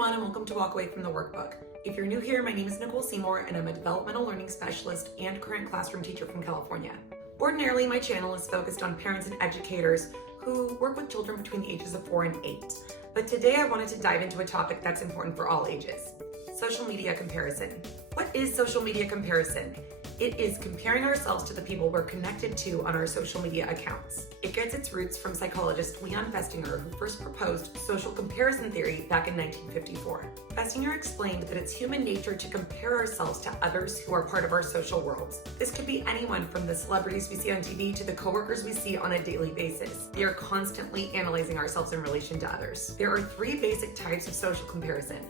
everyone, and welcome to Walk Away from the Workbook. If you're new here, my name is Nicole Seymour, and I'm a developmental learning specialist and current classroom teacher from California. Ordinarily, my channel is focused on parents and educators who work with children between the ages of 4 and 8. But today I wanted to dive into a topic that's important for all ages: social media comparison. What is social media comparison? It is comparing ourselves to the people we're connected to on our social media accounts. It gets its roots from psychologist Leon Festinger, who first proposed social comparison theory back in 1954. Festinger explained that it's human nature to compare ourselves to others who are part of our social worlds. This could be anyone from the celebrities we see on TV to the coworkers we see on a daily basis. We are constantly analyzing ourselves in relation to others. There are 3 basic types of social comparison.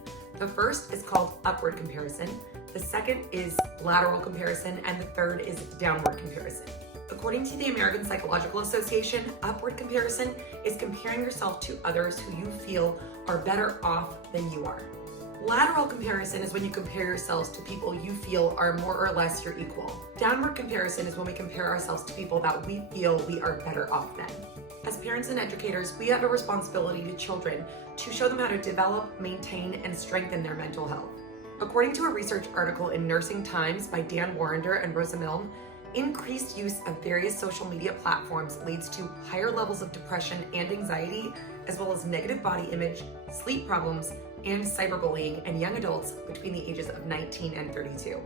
The first is called upward comparison. The second is lateral comparison, and the third is downward comparison. According to the American Psychological Association, upward comparison is comparing yourself to others who you feel are better off than you are. Lateral comparison is when you compare yourselves to people you feel are more or less your equal. Downward comparison is when we compare ourselves to people that we feel we are better off than. As parents and educators, we have a responsibility to children to show them how to develop, maintain, and strengthen their mental health. According to a research article in Nursing Times by Dan Warrender and Rosa Milne, increased use of various social media platforms leads to higher levels of depression and anxiety, as well as negative body image, sleep problems, and cyberbullying in young adults between the ages of 19 and 32.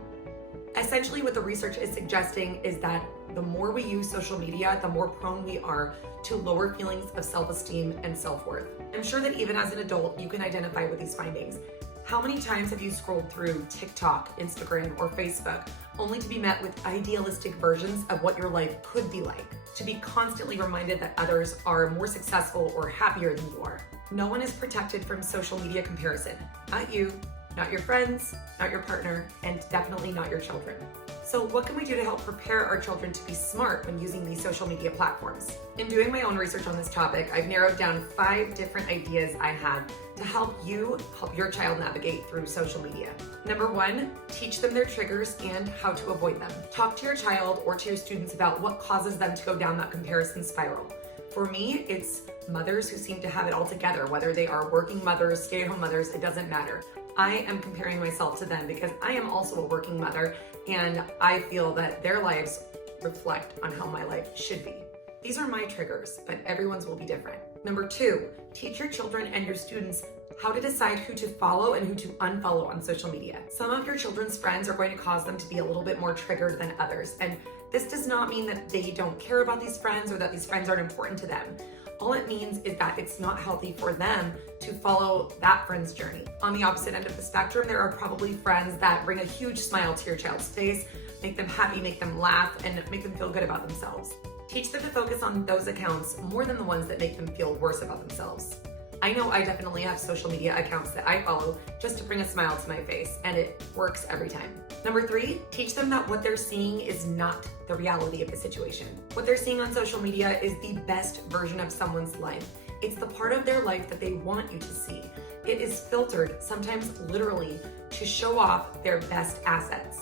Essentially, what the research is suggesting is that the more we use social media, the more prone we are to lower feelings of self-esteem and self-worth. I'm sure that even as an adult, you can identify with these findings. How many times have you scrolled through TikTok, Instagram, or Facebook only to be met with idealistic versions of what your life could be like? To be constantly reminded that others are more successful or happier than you are. No one is protected from social media comparison. Not you, not your friends, not your partner, and definitely not your children. So what can we do to help prepare our children to be smart when using these social media platforms? In doing my own research on this topic, I've narrowed down 5 different ideas I have to help your child navigate through social media. Number 1, teach them their triggers and how to avoid them. Talk to your child or to your students about what causes them to go down that comparison spiral. For me, it's mothers who seem to have it all together, whether they are working mothers, stay-at-home mothers, it doesn't matter. I am comparing myself to them because I am also a working mother, and I feel that their lives reflect on how my life should be. These are my triggers, but everyone's will be different. Number 2, teach your children and your students how to decide who to follow and who to unfollow on social media. Some of your children's friends are going to cause them to be a little bit more triggered than others, and this does not mean that they don't care about these friends or that these friends aren't important to them. All it means is that it's not healthy for them to follow that friend's journey. On the opposite end of the spectrum, there are probably friends that bring a huge smile to your child's face, make them happy, make them laugh, and make them feel good about themselves. Teach them to focus on those accounts more than the ones that make them feel worse about themselves. I know I definitely have social media accounts that I follow just to bring a smile to my face, and it works every time. Number 3, teach them that what they're seeing is not the reality of the situation. What they're seeing on social media is the best version of someone's life. It's the part of their life that they want you to see. It is filtered, sometimes literally, to show off their best assets.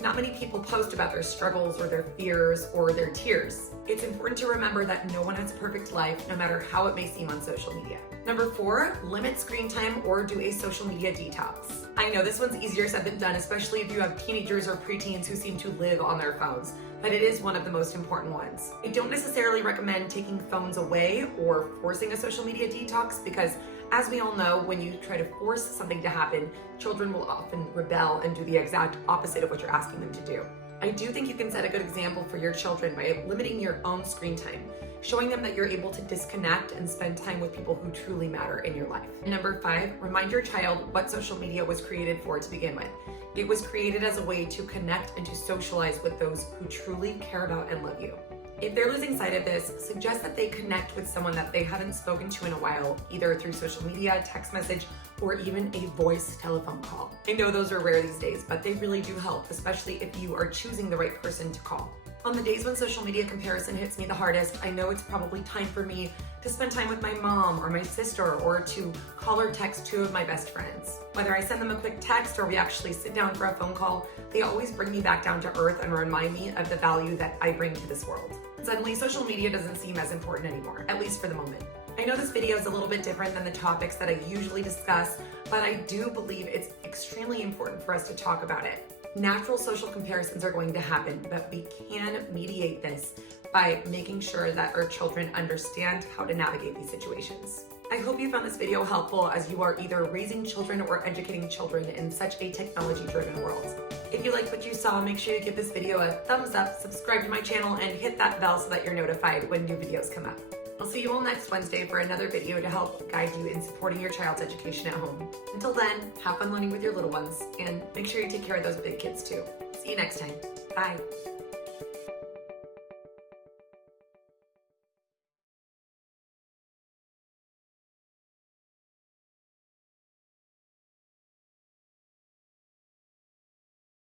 Not many people post about their struggles or their fears or their tears. It's important to remember that no one has a perfect life, no matter how it may seem on social media. Number 4, limit screen time or do a social media detox. I know this one's easier said than done, especially if you have teenagers or preteens who seem to live on their phones, but it is one of the most important ones. I don't necessarily recommend taking phones away or forcing a social media detox because, as we all know, when you try to force something to happen, children will often rebel and do the exact opposite of what you're asking them to do. I do think you can set a good example for your children by limiting your own screen time, showing them that you're able to disconnect and spend time with people who truly matter in your life. Number 5, remind your child what social media was created for to begin with. It was created as a way to connect and to socialize with those who truly care about and love you. If they're losing sight of this, suggest that they connect with someone that they haven't spoken to in a while, either through social media, text message, or even a voice telephone call. I know those are rare these days, but they really do help, especially if you are choosing the right person to call. On the days when social media comparison hits me the hardest, I know it's probably time for me to spend time with my mom or my sister or to call or text 2 of my best friends. Whether I send them a quick text or we actually sit down for a phone call, they always bring me back down to earth and remind me of the value that I bring to this world. Suddenly, social media doesn't seem as important anymore, at least for the moment. I know this video is a little bit different than the topics that I usually discuss, but I do believe it's extremely important for us to talk about it. Natural social comparisons are going to happen, but we can mediate this by making sure that our children understand how to navigate these situations. I hope you found this video helpful as you are either raising children or educating children in such a technology-driven world. If you liked what you saw, make sure you give this video a thumbs up, subscribe to my channel, and hit that bell so that you're notified when new videos come up. I'll see you all next Wednesday for another video to help guide you in supporting your child's education at home. Until then, have fun learning with your little ones, and make sure you take care of those big kids too. See you next time. Bye.